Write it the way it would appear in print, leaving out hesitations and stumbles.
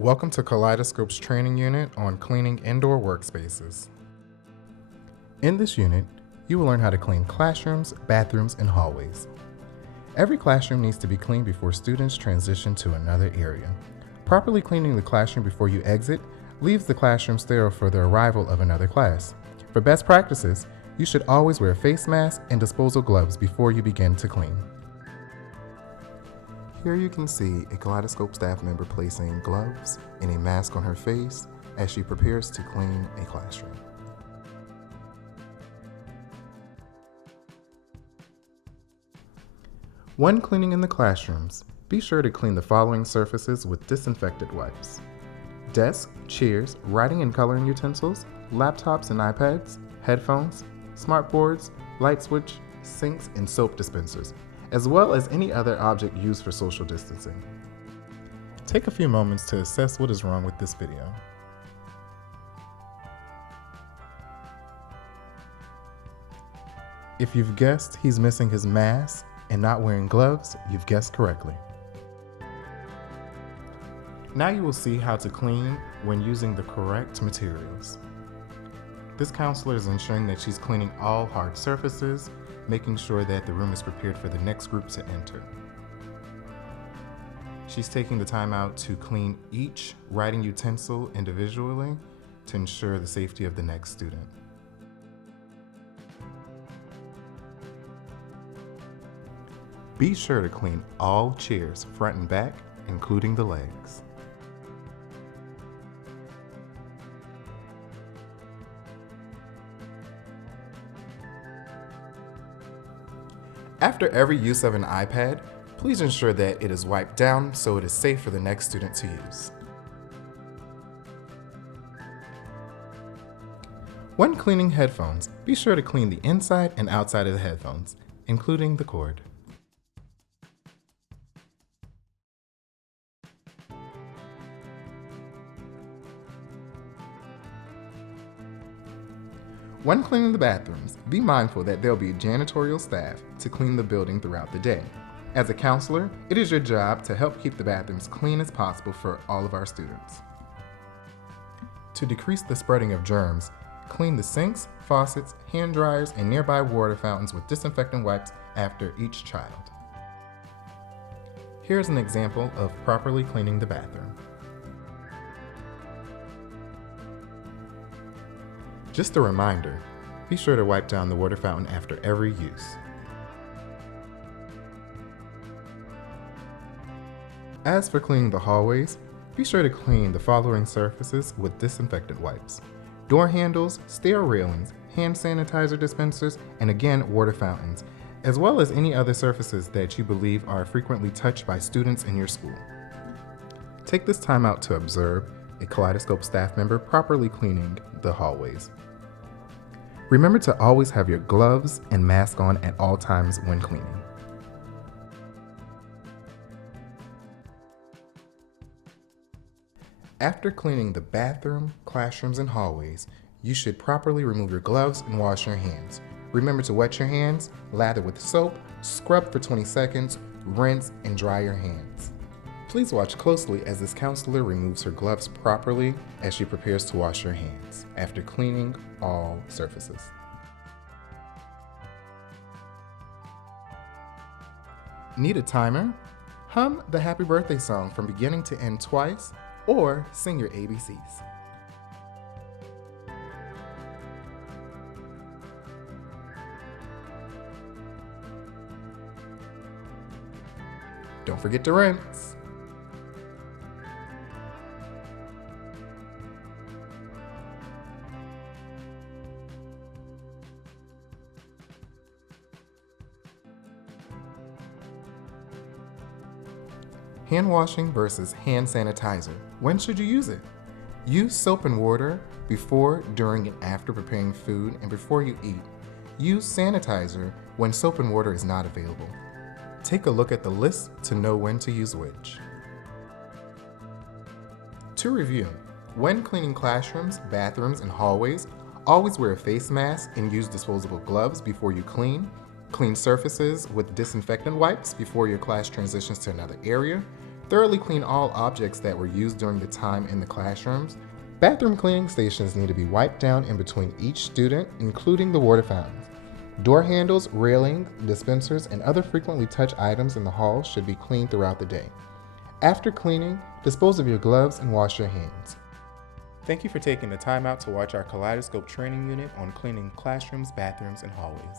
Welcome to Kaleidoscope's training unit on cleaning indoor workspaces. In this unit, you will learn how to clean classrooms, bathrooms, and hallways. Every classroom needs to be cleaned before students transition to another area. Properly cleaning the classroom before you exit leaves the classroom sterile for the arrival of another class. For best practices, you should always wear a face mask and disposal gloves before you begin to clean. Here you can see a Kaleidoscope staff member placing gloves and a mask on her face as she prepares to clean a classroom. When cleaning in the classrooms, be sure to clean the following surfaces with disinfectant wipes: desks, chairs, writing and coloring utensils, laptops and iPads, headphones, smartboards, light switch, sinks, and soap dispensers, as well as any other object used for social distancing. Take a few moments to assess what is wrong with this video. If you've guessed he's missing his mask and not wearing gloves, you've guessed correctly. Now you will see how to clean when using the correct materials. This counselor is ensuring that she's cleaning all hard surfaces, making sure that the room is prepared for the next group to enter. She's taking the time out to clean each writing utensil individually to ensure the safety of the next student. Be sure to clean all chairs front and back, including the legs. After every use of an iPad, please ensure that it is wiped down so it is safe for the next student to use. When cleaning headphones, be sure to clean the inside and outside of the headphones, including the cord. When cleaning the bathrooms, be mindful that there will be janitorial staff to clean the building throughout the day. As a counselor, it is your job to help keep the bathrooms clean as possible for all of our students. To decrease the spreading of germs, clean the sinks, faucets, hand dryers, and nearby water fountains with disinfectant wipes after each child. Here's an example of properly cleaning the bathroom. Just a reminder, be sure to wipe down the water fountain after every use. As for cleaning the hallways, be sure to clean the following surfaces with disinfectant wipes: door handles, stair railings, hand sanitizer dispensers, and again, water fountains, as well as any other surfaces that you believe are frequently touched by students in your school. Take this time out to observe a Kaleidoscope staff member properly cleaning the hallways. Remember to always have your gloves and mask on at all times when cleaning. After cleaning the bathroom, classrooms, and hallways, you should properly remove your gloves and wash your hands. Remember to wet your hands, lather with soap, scrub for 20 seconds, rinse, and dry your hands. Please watch closely as this counselor removes her gloves properly as she prepares to wash her hands after cleaning all surfaces. Need a timer? Hum the happy birthday song from beginning to end twice, or sing your ABCs. Don't forget to rinse. Hand washing versus hand sanitizer. When should you use it? Use soap and water before, during, and after preparing food and before you eat. Use sanitizer when soap and water is not available. Take a look at the list to know when to use which. To review, when cleaning classrooms, bathrooms, and hallways, always wear a face mask and use disposable gloves before you clean. Clean surfaces with disinfectant wipes before your class transitions to another area. Thoroughly clean all objects that were used during the time in the classrooms. Bathroom cleaning stations need to be wiped down in between each student, including the water fountains. Door handles, railings, dispensers, and other frequently touched items in the hall should be cleaned throughout the day. After cleaning, dispose of your gloves and wash your hands. Thank you for taking the time out to watch our Kaleidoscope training unit on cleaning classrooms, bathrooms, and hallways.